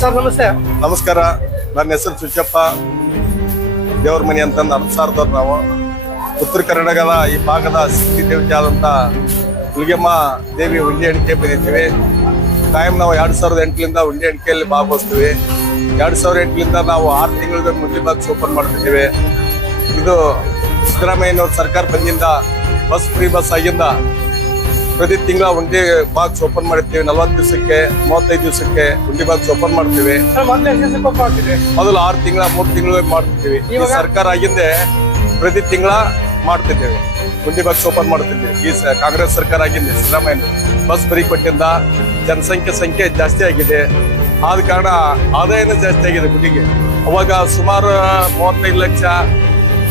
Sir ನಮಸ್ತೆ. ನಮಸ್ಕಾರ. ನನ್ನ ಹೆಸರು ಚುಚ್ಚಪ್ಪ, ದೇವ್ರ ಮನೆ ಅಂತಂದು ಅನ್ಸಾರದವ್ರು ನಾವು. ಉತ್ತರ ಕರ್ನಾಟಕದ ಈ ಭಾಗದ ಸಿದ್ಧಿ ದೇವತೆ ಆದಂಥ ಹುಲಿಗೆಮ್ಮ ದೇವಿ ಉಂಡಿ ಎಣಿಕೆ ಬಂದಿದ್ದೀವಿ. ಕಾಯಂ ನಾವು 2008ಲಿಂದ ಉಂಡಿ ಎಣಿಕೆಯಲ್ಲಿ ಭಾಗವಹಿಸ್ತೀವಿ. 2008ಲಿಂದ ನಾವು 6 ತಿಂಗಳಿಗೆ ಮುಂದೆ ಬಾಕ್ಸ್ ಓಪನ್ ಮಾಡ್ತಿದ್ದೀವಿ. ಇದು ಸಿದ್ದರಾಮಯ್ಯನವ್ರ ಸರ್ಕಾರ ಬಂದಿಂದ ಫ್ರೀ ಬಸ್ ಆಗಿಂದ ಪ್ರತಿ ತಿಂಗಳ ಉಂಡಿ ಬಾಕ್ಸ್ ಓಪನ್ ಮಾಡ್ತೀವಿ. 40 ದಿವಸಕ್ಕೆ 35 ದಿವಸಕ್ಕೆ ಉಂಡಿ ಬಾಕ್ಸ್ ಓಪನ್ ಮಾಡ್ತೀವಿ. ಮೊದಲು 6 ತಿಂಗಳ 3 ತಿಂಗಳು ಮಾಡ್ತಿದ್ದೀವಿ. ಈ ಸರ್ಕಾರ ಆಗಿಂದೆ ಪ್ರತಿ ತಿಂಗಳ ಮಾಡ್ತಿದ್ದೇವೆ, ಉಂಡಿ ಬಾಕ್ಸ್ ಓಪನ್ ಮಾಡ್ತಿದ್ದೀವಿ. ಈ ಕಾಂಗ್ರೆಸ್ ಸರ್ಕಾರ ಆಗಿಂದೆ ಸಿದ್ದರಾಮಯ್ಯ ಬಸ್ ಫ್ರೀ ಕೊಟ್ಟಿಂದ ಸಂಖ್ಯೆ ಜಾಸ್ತಿ ಆಗಿದೆ. ಆದ ಕಾರಣ ಆದಾಯನೂ ಜಾಸ್ತಿ ಆಗಿದೆ ಗುಡಿಗೆ. ಅವಾಗ ಸುಮಾರು 35 ಲಕ್ಷ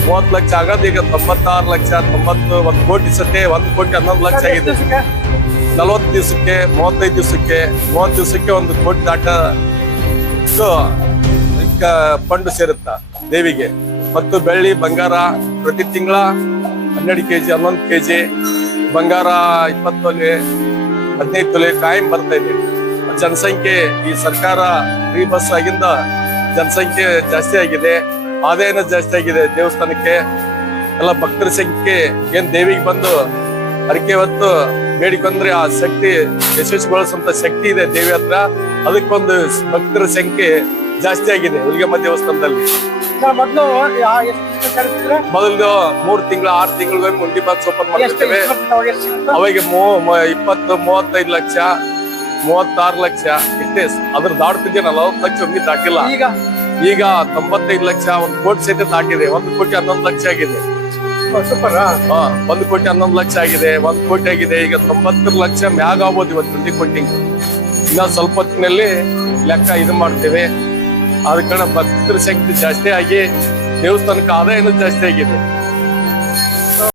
30 ಲಕ್ಷ ಆಗೋದು ಈಗ 96 ಲಕ್ಷ 91 ಕೋಟಿ ಸತೆ 1 ಕೋಟಿ 11 ಲಕ್ಷ ಆಗಿದೆ. 40 ದಿವಸಕ್ಕೆ 35 ದಿವಸಕ್ಕೆ 30 ದಿವಸಕ್ಕೆ 1 ಕೋಟಿ ದಾಟ ಫಂಡ್ ಸೇರುತ್ತ ದೇವಿಗೆ. ಮತ್ತು ಬೆಳ್ಳಿ ಬಂಗಾರ ಪ್ರತಿ ತಿಂಗಳ 12 kg 11 kg ಬಂಗಾರ 20 ತೊಲೆ 15 ತೊಲೆ ಕಾಯಂ ಬರ್ತಾ ಇದೆ. ಜನಸಂಖ್ಯೆ ಈ ಸರ್ಕಾರ ಫ್ರೀ ಬಸ್ ಆಗಿಂದ ಜನಸಂಖ್ಯೆ ಜಾಸ್ತಿ ಆಗಿದೆ, ಆದಾಯನ ಜಾಸ್ತಿ ಆಗಿದೆ. ದೇವಸ್ಥಾನಕ್ಕೆ ಎಲ್ಲ ಭಕ್ತರ ಸಂಖ್ಯೆ ಏನ್ ದೇವಿಗೆ ಬಂದು ಅರಿಕೆ ಹೊತ್ತು ಬೇಡಿಕೊಂಡ್ರೆ ಆ ಶಕ್ತಿ ಯಶಸ್ವಿಗೊಳಿಸುವಂತ ಶಕ್ತಿ ಇದೆ ದೇವಿ ಹತ್ರ. ಅದಕ್ಕೊಂದು ಭಕ್ತರ ಸಂಖ್ಯೆ ಜಾಸ್ತಿ ಆಗಿದೆ ಹುಲಿಗೆಮ್ಮ ದೇವಸ್ಥಾನದಲ್ಲಿ. ಮೊದಲು 3 ತಿಂಗಳು 6 ತಿಂಗಳಿಗೆ ಉಂಡಿ ಬಾಕ್ಸ್ ಓಪನ್ ಮಾಡ್ತೇವೆ. ಅವಾಗ 20-35 ಲಕ್ಷ 36 ಲಕ್ಷ ಇಷ್ಟೇ. ಅದ್ರ ದಾಡ್ತಿದ್ದೆ 40 ಲಕ್ಷ ಒಮ್ಮೆ ದಾಟಿಲ್ಲ. ಈಗ 95 ಲಕ್ಷ 1 ಕೋಟಿ ಸಹಿತ ದಾಟಿದೆ. 1 ಕೋಟಿ 11 ಲಕ್ಷ ಆಗಿದೆ. 1 ಕೋಟಿ 11 ಲಕ್ಷ ಆಗಿದೆ, 1 ಕೋಟಿ ಆಗಿದೆ. ಈಗ 90 ಲಕ್ಷ ಮ್ಯಾಗ ಆಗ್ಬೋದು ಇವತ್ತು ಉಂಡಿ ಕೊಟ್ಟಿಂಗ್. ಇನ್ನ ಸ್ವಲ್ಪ ಹೊತ್ತಿನಲ್ಲಿ ಲೆಕ್ಕ ಇದು ಮಾಡ್ತೇವೆ. ಆದ ಕಾರಣ ಭಕ್ತರ ಸಂಖ್ಯೆ ಜಾಸ್ತಿ ಆಗಿ ದೇವಸ್ಥಾನಕ್ಕೆ ಆದಾಯನೂ ಜಾಸ್ತಿ ಆಗಿದೆ.